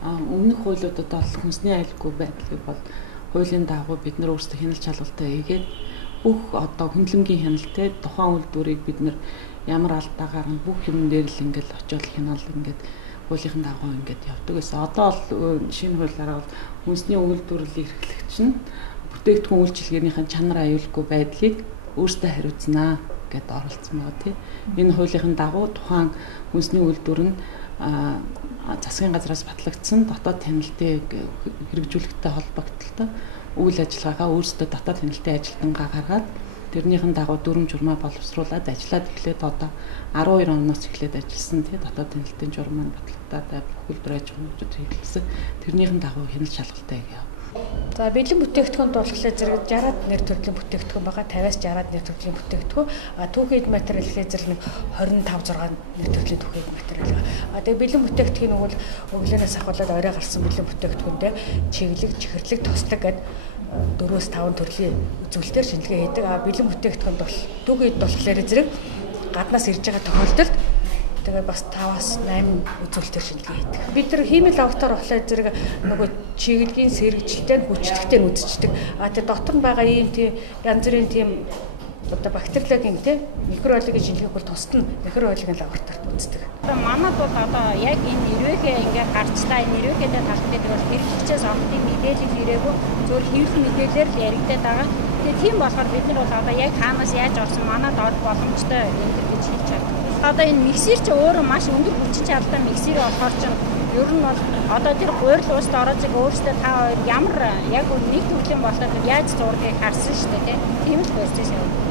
Өмнөх хуулиудад бол хүнсний аюулгүй байдлыг бол хуулийн дагуу бид нар өөрсдөө хяналт шалгалтаа хийгээд бүх одоо хөндлөнгийн хяналттай тухайн үйлдвэрийг бид нар ямар алдаа гарна бүх юм дээр л ингээл очиод хянаал ингээд хуулийн дагуу ингээд явдаг гэсэн. Одоо бол шинэ хуулиараа бол хүнсний үйлдвэрлэл эрхлэгч нь бүтээгдэхүүн үйлчилгээнийхэн чанар аюулгүй байдлыг өөртөө хариуцнаа гэдээ оролцсон байгаа тийм. Энэ хуулийн дагуу тухайн хүнсний үйлдвэр нь засгийн газраас батлагдсан дотоод хяналтыг хэрэгжүүлэхтэй холбогдлолтой үйл ажиллагаагаа өөрсдөө дотоод хяналтын ажилтнгаа гаргаад тэрнийхэн дагуу дүрм журмаа боловсруулад ажиллаад эхлээд одоо 12 оноос эхлээд ажилласан тий дотоод хяналтын журмаа батлагдаад бүхэл аж ахуйнууд хийлгэсэн. Тэрнийхэн дагуу хяналт шалгалтаа яв. За бэлэн бүтээгдэхүүнд болохоор зэрэг 60-аад нэр төрлийн бүтээгдэхүүн байгаа 50-аас 60-аад нэр төрлийн бүтээгдэхүүн түүхийд материал гэхээр зэрэг 25-6 нэр төрлийн түүхийд материал байгаа. Тэгээ бэлэн бүтээгдэхүүн бол өглөөнөөс ахуулаад орой гарсан бэлэн бүтээгдэхүүндээ чиглэг, чихэрлэг, тослог гэдэг 4-5 төрлийн үзүүлэлтээр шинжилгээ хийдэг. Бэлэн бүтээгдэхүүнд бол түүхийд болохоор зэрэг гаднаас ирж байгаа тохиолдолд тэгээ бас 5-аас 8 үзүүлэлтээр шинжилгээ хийдэг. Бид нар химийн лаборатори болохоор зэрэг нөгөө чиглэгийн сэргэжилтэй хүчтэйгтэй үзчихдэг. Тэгээ дотор нь байгаа ийм тийм янз бүрийн тийм одоо бактериологийн тийм микробиологийн шинжилгээг бол тусад нь микробиологийн лабораторид үздэг. Манайд бол одоо яг энэ нэрвэхээ ингээд гарчлаа энэ нэрвэхээтэй талтай бол хэрэглэгчээс авахын мэдээлэл ирээгүй зөвхөн хэвлэл мэдээлэлээр л яригдаад байгаа. Тэгээ тийм болохоор бид нар бол одоо яг хаанаас яаж орсон манайд орох боломжтой энэ гэж хэлж чаддаг. Одоо энэ миксер ч өөрөө маш өндөр хүчин чадалтай миксер болохоор ч ер нь бол одоо тэр гурил уст ороожиг өөрөөсөө та хоёр ямар яг нэг төрлийн болоод яаж зургийг харсан шүү дээ тийм л процесс юм.